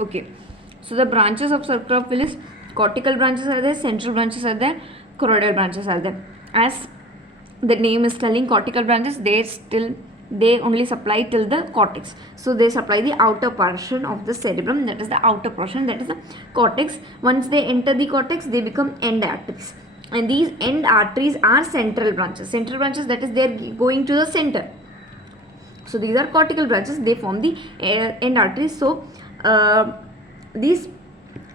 Okay, so the branches of circle of Willis, cortical branches are there, central branches are there, choroidal branches are there. As the name is telling, cortical branches, they only supply till the cortex, so they supply the outer portion of the cerebrum, that is the outer portion, that is the cortex. Once they enter the cortex, they become end arteries, and these end arteries are central branches, that is they are going to the center. So these are cortical branches, they form the end arteries. So these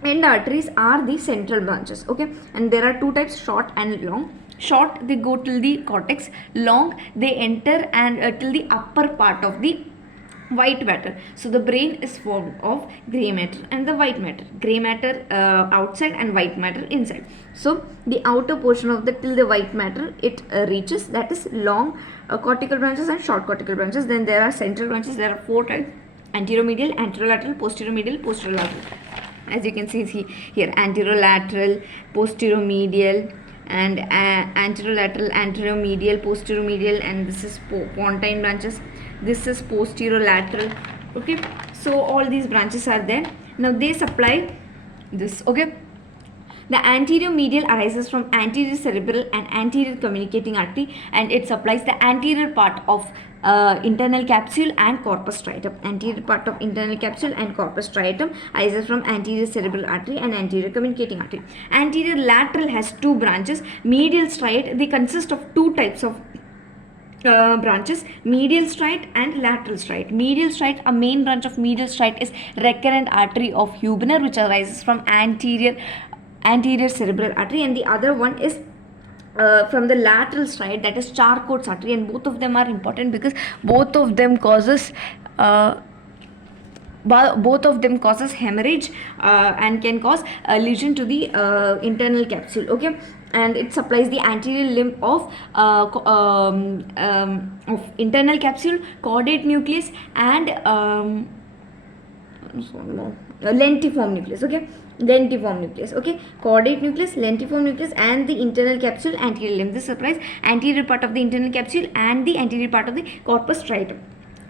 end arteries are the central branches. Okay, and there are two types, short and long. Short, they go till the cortex. Long, they enter and till the upper part of the white matter. So the brain is formed of gray matter and the white matter. Gray matter outside and white matter inside. So the outer portion of the till the white matter it reaches, that is long cortical branches and short cortical branches. Then there are central branches. There are four types: anteromedial, anterolateral, posteromedial, posterolateral. As you can see here, anterolateral, posteromedial, and anterolateral, anteromedial, posteromedial, and this is pontine branches. This is posterolateral. Okay, so all these branches are there. Now they supply this. Okay, the anterior medial arises from anterior cerebral and anterior communicating artery, and it supplies the anterior part of internal capsule and corpus striatum. Anterior part of internal capsule and corpus striatum arises from anterior cerebral artery and anterior communicating artery. Anterior lateral has two branches. Medial striate, they consist of two types of branches, medial striate and lateral striate. Medial striate, a main branch of medial striate is recurrent artery of Huebner, which arises from anterior cerebral artery, and the other one is from the lateral striate, that is Charcot's artery, and both of them are important because both of them causes hemorrhage and can cause a lesion to the internal capsule. Okay, and it supplies the anterior limb of internal capsule, caudate nucleus, and lentiform nucleus. Okay, lentiform nucleus. Okay, caudate nucleus, lentiform nucleus, and the internal capsule, anterior limb. This supplies anterior part of the internal capsule and the anterior part of the corpus striatum.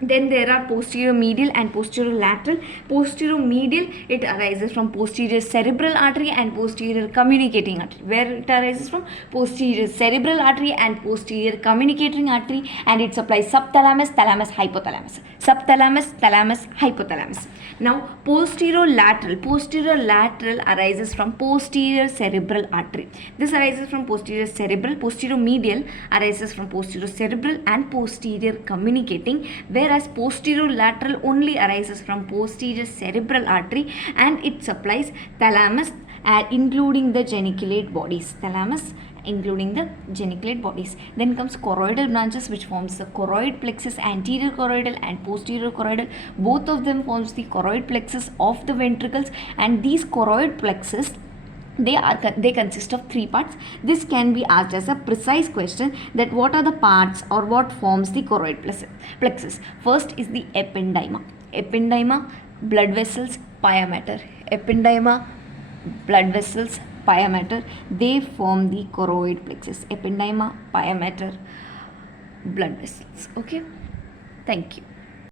Then there are posterior medial and posterior lateral. Posterior medial, it arises from posterior cerebral artery and posterior communicating artery. Where it arises from? Posterior cerebral artery and posterior communicating artery, and it supplies subthalamus, thalamus, hypothalamus. Subthalamus, thalamus, hypothalamus. Now posterior lateral arises from posterior cerebral artery. This arises from posterior cerebral. Posterior medial arises from posterior cerebral and posterior communicating, whereas posterior lateral only arises from posterior cerebral artery, and it supplies thalamus including the geniculate bodies. Thalamus including the geniculate bodies. Then comes choroidal branches, which forms the choroid plexus, anterior choroidal and posterior choroidal. Both of them forms the choroid plexus of the ventricles, and these choroid plexus, they consist of three parts. This can be asked as a precise question, that what are the parts or what forms the choroid plexus. First is the ependyma, blood vessels, pia mater. Ependyma, blood vessels, pia mater, they form the choroid plexus. Ependyma, pia mater, blood vessels. Okay, thank you.